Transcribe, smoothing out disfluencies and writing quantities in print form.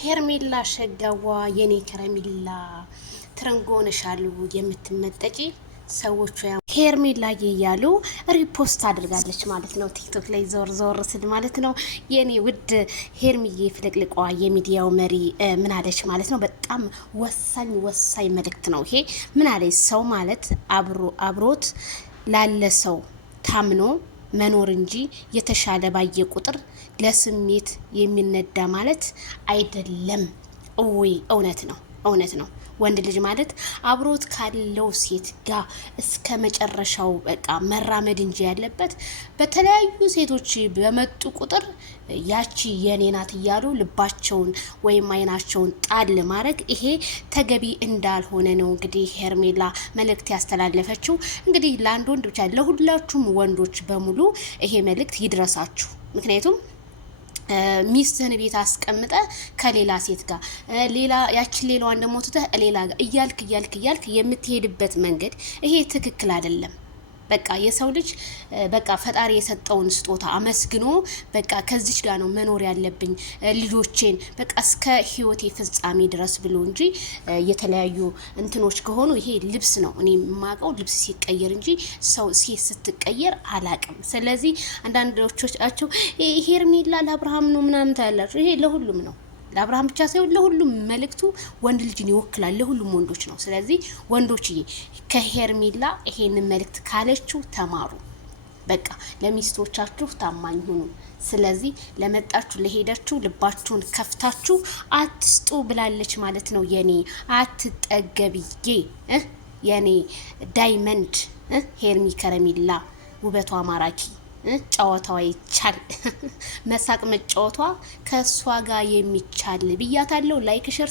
ሄርሜላ ሸጋዋ የኔ ከረሜላ ትረንጎነሻሉ የምትመጠጪ ሰዎቹ ሄርሜላ እያሉ ሪፖስት አድርጋለች ማለት ነው። ቲክቶክ ላይ ዞር ዞር ስል ማለት ነው። የኔ ውድ ሄርሚዬ ፍልቅልቋ የሚዲያው መሪ ምን አለች ማለት ነው። በጣም ወሳኝ መልእክት ነው ይሄ። ምን አለች? ሰው ማለት አብሮት ላለ ሰው ታምኖ መኖር እንጂ የተሻለ ባየ ቁጥር ለስሜት የሚነዳ ማለት አይደለም። ወይ እውነት ነው። ወንድ ልጅ ማለት አብሮት ካለው ሴት ጋር እስከ መጨረሻው በቃ መራመድ እንጂ ያለበት በተለያዩ ሴቶች በመጡ ቁጥር ያቺ የኔ ናት እያሉ ልባቸውን ወይም አይናቸውን ጣል ማድረግ ይሄ ተገቢ እንዳልሆነ ነው እንግዲህ ሄርሜላ መልእክት ያስተላለፈችው። እንግዲህ ለአንድ ወንድ ብቻ ለሁላችሁም ወንዶች በሙሉ ይሄ መልእክት ይድረሳችሁ። ምክንያቱም ሚስትህን ቤት አስቀምጠ ከሌላ ሴት ጋር ሌላ ያችን ሌላዋን ደግሞ ትተህ ሌላ ጋር እያልክ የምትሄድበት መንገድ ይሄ ትክክል አይደለም። በቃ የሰው ልጅ በቃ ፈጣሪ የሰጠውን ስጦታ አመስግኖ በቃ ከዚች ጋር ነው መኖር ያለብኝ ልጆቼን በቃ እስከ ህይወቴ ፍጻሜ ድረስ ብሎ እንጂ የተለያዩ እንትኖች ከሆኑ ይሄ ልብስ ነው። እኔ የማውቀው ልብስ ሲቀየር እንጂ ሰው ሴት ስትቀየር አላቅም። ስለዚህ አንዳንዶቻችሁ ሄርሜላ ለአብርሃም ነው ምናምን ታያላችሁ። ይሄ ለሁሉም ነው። ለአብርሃም ብቻ ሳይሆን ለሁሉም መልእክቱ ወንድ ልጅን ይወክላል። ለሁሉም ወንዶች ነው። ስለዚህ ወንዶችዬ ከሄርሜላ ይሄንን መልእክት ካለችው ተማሩ። በቃ ለሚስቶቻችሁ ታማኝ ሁኑ። ስለዚህ ለመጣችሁ ለሄዳችሁ ልባችሁን ከፍታችሁ አትስጡ ብላለች ማለት ነው። የኔ አትጠገብዬ የኔ ዳይመንድ ሄርሚ ከረሜላ ውበቷ ማራኪ ጨዋታዋ ይቻል መሳቅ መጫወቷ ከሷ ጋር የሚቻል ብያታለሁ። ላይክ ሸር